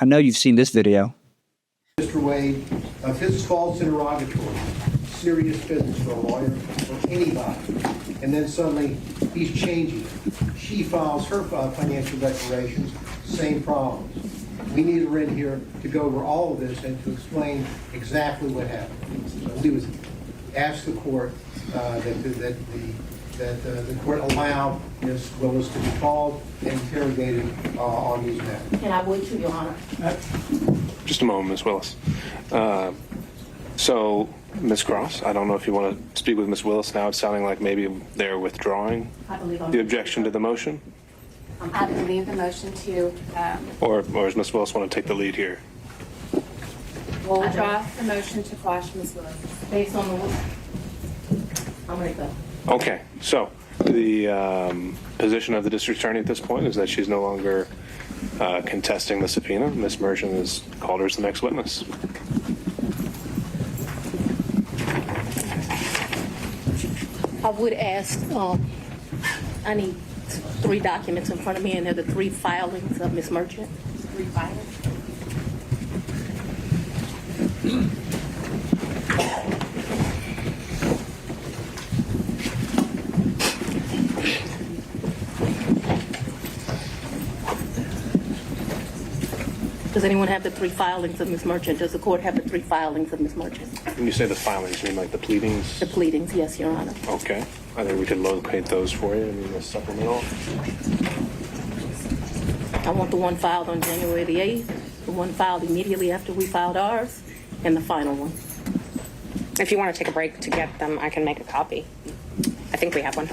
I know you've seen this video. Mr. Wade, of his false interrogatory, serious business for a lawyer or anybody, and then suddenly he's changing it. She files her financial declarations, same problems. We need her in here to go over all of this and to explain exactly what happened. So we would ask the court that the court allow Ms. Willis to be called and interrogated on these matters. And I would, too, Your Honor. Just a moment, Ms. Willis. So, Ms. Cross, I don't know if you want to speak with Ms. Willis now. It's sounding like maybe they're withdrawing the objection to the motion. I believe the motion to... Or does Ms. Willis want to take the lead here? We'll withdraw the motion to quash Ms. Willis. Based on the... I'm ready to go. Okay, so the position of the district attorney at this point is that she's no longer contesting the subpoena. Ms. Merchant has called her as the next witness. I would ask, I need 3 documents in front of me, and they're the 3 filings of Ms. Merchant. 3 filings. Does anyone have the 3 filings of Ms. Merchant? Does the court have the 3 filings of Ms. Merchant? When you say the filings, you mean like the pleadings? The pleadings, yes, Your Honor. Okay. I think we could locate those for you. I mean, the supplemental. I want the one filed on January the 8th, the one filed immediately after we filed ours, and the final one. If you want to take a break to get them, I can make a copy. I think we have one.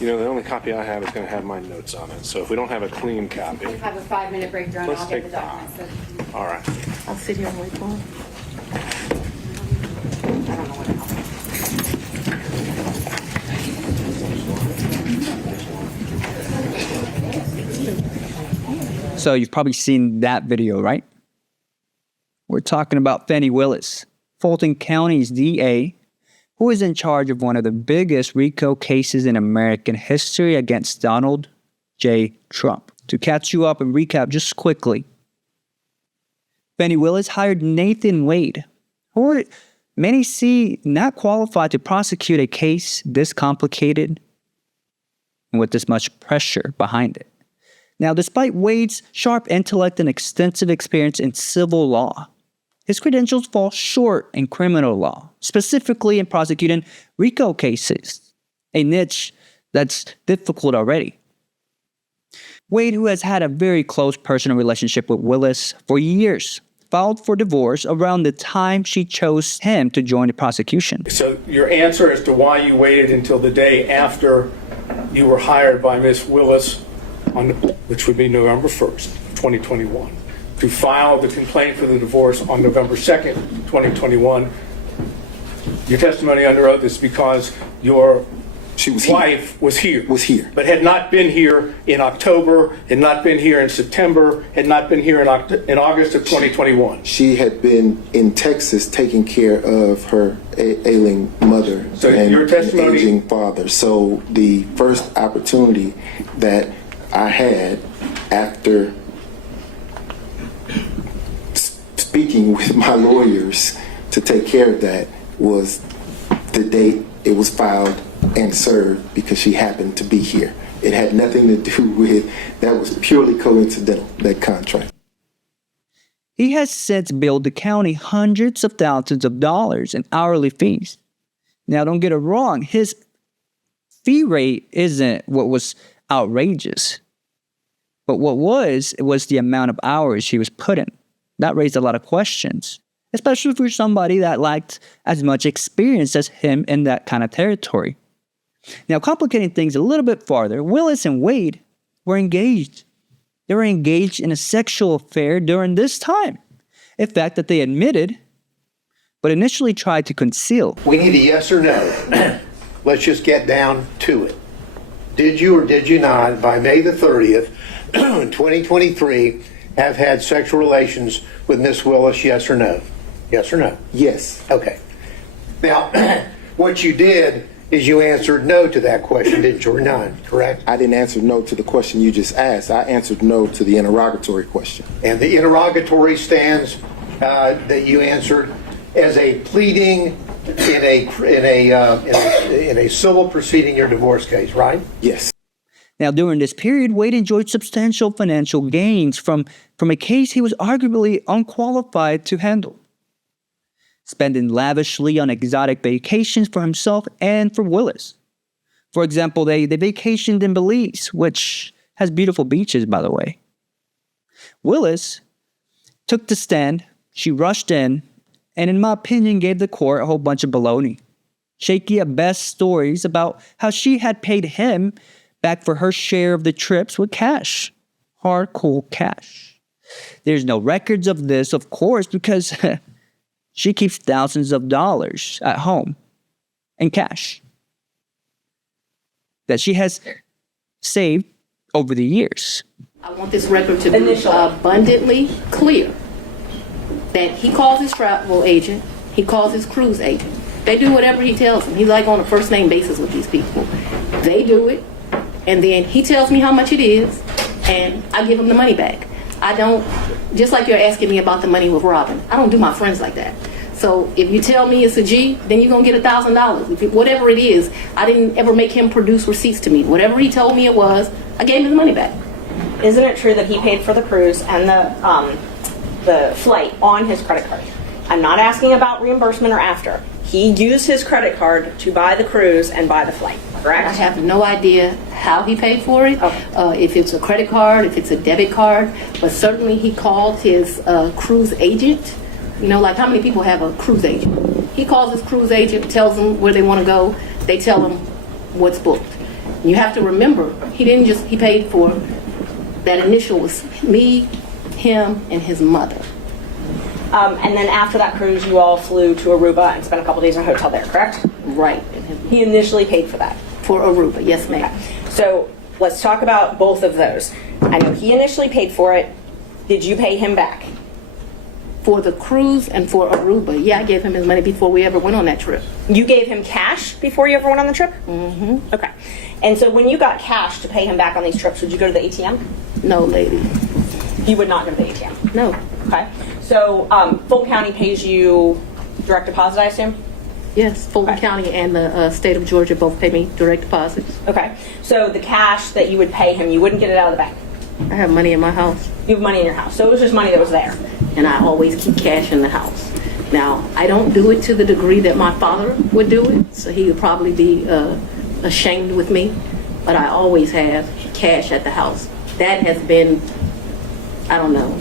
You know, the only copy I have is going to have my notes on it. So if we don't have a clean copy, We have a 5-minute break during. let's I'll get take the documents. 5. All right. I'll sit here and wait for him. I don't know what else. So you've probably seen that video, right? We're talking about Fani Willis, Fulton County's DA, who is in charge of one of the biggest RICO cases in American history against Donald J. Trump. To catch you up and recap just quickly, Fani Willis hired Nathan Wade, who many see not qualified to prosecute a case this complicated and with this much pressure behind it. Now, despite Wade's sharp intellect and extensive experience in civil law, his credentials fall short in criminal law, specifically in prosecuting RICO cases, a niche that's difficult already. Wade, who has had a very close personal relationship with Willis for years, filed for divorce around the time she chose him to join the prosecution. So your answer as to why you waited until the day after you were hired by Ms. Willis, which would be November 1st, 2021, to file the complaint for the divorce on November 2nd, 2021. Your testimony under oath is because your wife was here, but had not been here in October, had not been here in September, had not been here in August of 2021. She had been in Texas taking care of her ailing mother and your testimony, aging father. So the first opportunity that I had after speaking with my lawyers to take care of that was the date it was filed and served, because she happened to be here. It had nothing to do with, that was purely coincidental, that contract. He has since billed the county hundreds of thousands of dollars in hourly fees. Now, don't get it wrong, his fee rate isn't what was outrageous. But what was the amount of hours he was put in. That raised a lot of questions, especially for somebody that lacked as much experience as him in that kind of territory. Now, complicating things a little bit farther, Willis and Wade were engaged. They were engaged in a sexual affair during this time, a fact that they admitted, but initially tried to conceal. We need a yes or no. Let's just get down to it. Did you or did you not, by May the 30th, 2023, have had sexual relations with Miss Willis, yes or no? Yes or no? Yes. Okay. Now, what you did is you answered no to that question, didn't you, or none, correct? I didn't answer no to the question you just asked. I answered no to the interrogatory question. And the interrogatory stands that you answered as a pleading in a civil proceeding, your divorce case, right? Yes. Now, during this period, Wade enjoyed substantial financial gains from a case he was arguably unqualified to handle, spending lavishly on exotic vacations for himself and for Willis. For example, they vacationed in Belize, which has beautiful beaches, by the way. Willis took the stand, she rushed in, and in my opinion gave the court a whole bunch of baloney. Shaky at best stories about how she had paid him back for her share of the trips with cash. Hard, cool cash. There's no records of this, of course, because she keeps thousands of dollars at home in cash that she has saved over the years. I want this record to be abundantly clear that he calls his travel agent, he calls his cruise agent. They do whatever he tells them. He's like on a first name basis with these people. They do it, and then he tells me how much it is, and I give him the money back. I don't, just like you're asking me about the money with Robin, I don't do my friends like that. So if you tell me it's a G, then you're going to get $1,000. Whatever it is, I didn't ever make him produce receipts to me. Whatever he told me it was, I gave him the money back. Isn't it true that he paid for the cruise and the flight on his credit card? I'm not asking about reimbursement or after. He used his credit card to buy the cruise and buy the flight, correct? I have no idea how he paid for it, if it's a credit card, if it's a debit card, but certainly he called his cruise agent. You know, like how many people have a cruise agent? He calls his cruise agent, tells them where they want to go. They tell him what's booked. You have to remember, he paid for, that initial was me, him, and his mother. And then after that cruise, you all flew to Aruba and spent a couple days in a hotel there, correct? Right. He initially paid for that. For Aruba, yes, ma'am. So let's talk about both of those. I know he initially paid for it. Did you pay him back? For the cruise and for Aruba, yeah, I gave him his money before we ever went on that trip. You gave him cash before you ever went on the trip? Mm-hmm. Okay. And so when you got cash to pay him back on these trips, would you go to the ATM? No, lady. You would not go to the ATM? No. Okay. So Fulton County pays you direct deposit, I assume? Yes, Fulton Okay. County and the state of Georgia both pay me direct deposits. Okay. So the cash that you would pay him, you wouldn't get it out of the bank? I have money in my house. You have money in your house. So it was just money that was there? And I always keep cash in the house. Now, I don't do it to the degree that my father would do it, so he would probably be ashamed with me, but I always have cash at the house. That has been, I don't know,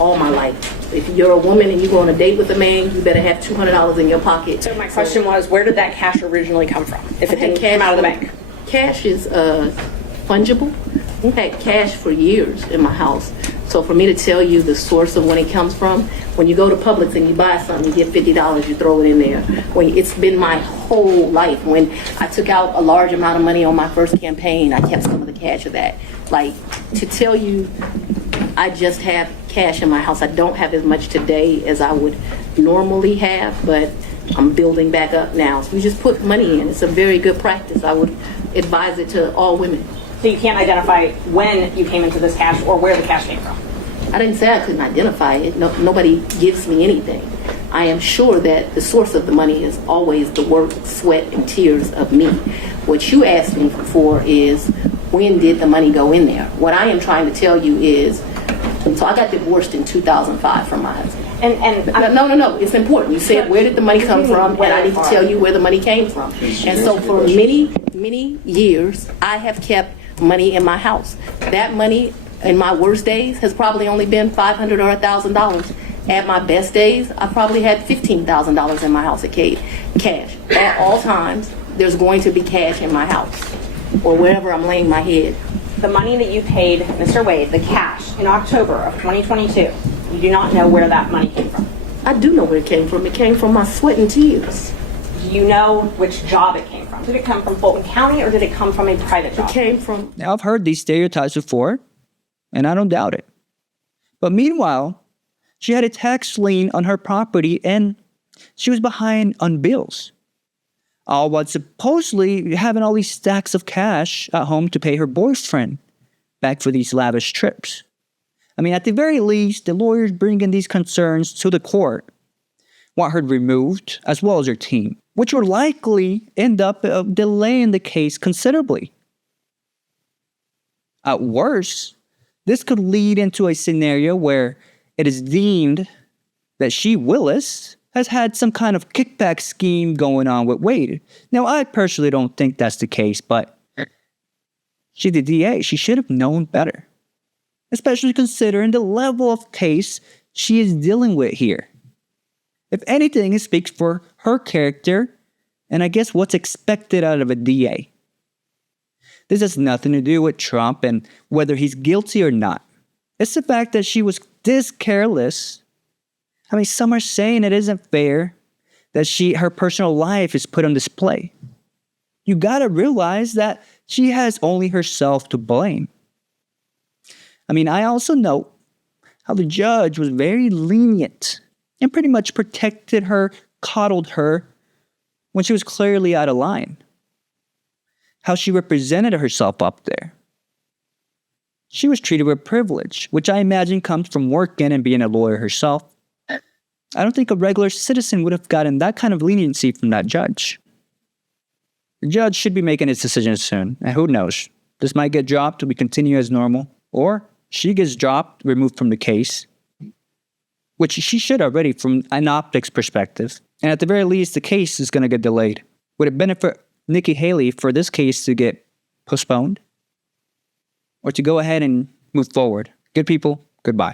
all my life. If you're a woman and you go on a date with a man, you better have $200 in your pocket. So my question was, where did that cash originally come from, if it didn't come out of the bank? Cash is fungible. We've had cash for years in my house. So for me to tell you the source of when it comes from, when you go to Publix and you buy something, you get $50, you throw it in there. It's been my whole life. When I took out a large amount of money on my first campaign, I kept some of the cash of that. Like, to tell you I just have cash in my house, I don't have as much today as I would normally have, but I'm building back up now. So you just put money in. It's a very good practice. I would advise it to all women. So you can't identify when you came into this cash or where the cash came from? I didn't say I couldn't identify it. No, nobody gives me anything. I am sure that the source of the money is always the work, sweat, and tears of me. What you asked me for is, when did the money go in there? What I am trying to tell you is, so I got divorced in 2005 from my husband. No, it's important. You said, where did the money come from? And I need to tell you where the money came from. And so for many years, I have kept money in my house. That money in my worst days has probably only been $500 or $1,000. At my best days, I probably had $15,000 in my house at cash. At all times, there's going to be cash in my house or wherever I'm laying my head. The money that you paid Mr. Wade, the cash, in October of 2022, you do not know where that money came from? I do know where it came from. It came from my sweat and tears. Do you know which job it came from? Did it come from Fulton County or did it come from a private job? It came from... Now, I've heard these stereotypes before, and I don't doubt it. But meanwhile, she had a tax lien on her property and she was behind on bills. all while supposedly having all these stacks of cash at home to pay her boyfriend back for these lavish trips. I mean, at the very least, the lawyers bringing these concerns to the court want her removed, as well as her team, which will likely end up delaying the case considerably. At worst, this could lead into a scenario where it is deemed that she, Willis, has had some kind of kickback scheme going on with Wade. Now, I personally don't think that's the case, but she's the DA. She should have known better, especially considering the level of case she is dealing with here. If anything, it speaks for her character and I guess what's expected out of a DA. This has nothing to do with Trump and whether he's guilty or not. It's the fact that she was this careless. I mean, some are saying it isn't fair that her personal life is put on display. You gotta realize that she has only herself to blame. I mean, I also note how the judge was very lenient and pretty much protected her, coddled her when she was clearly out of line. How she represented herself up there. She was treated with privilege, which I imagine comes from working and being a lawyer herself. I don't think a regular citizen would have gotten that kind of leniency from that judge. The judge should be making his decision soon, and who knows, this might get dropped, we continue as normal, or she gets dropped, removed from the case, which she should already from an optics perspective, and at the very least, the case is going to get delayed. Would it benefit Nikki Haley for this case to get postponed, or to go ahead and move forward? Good people, goodbye.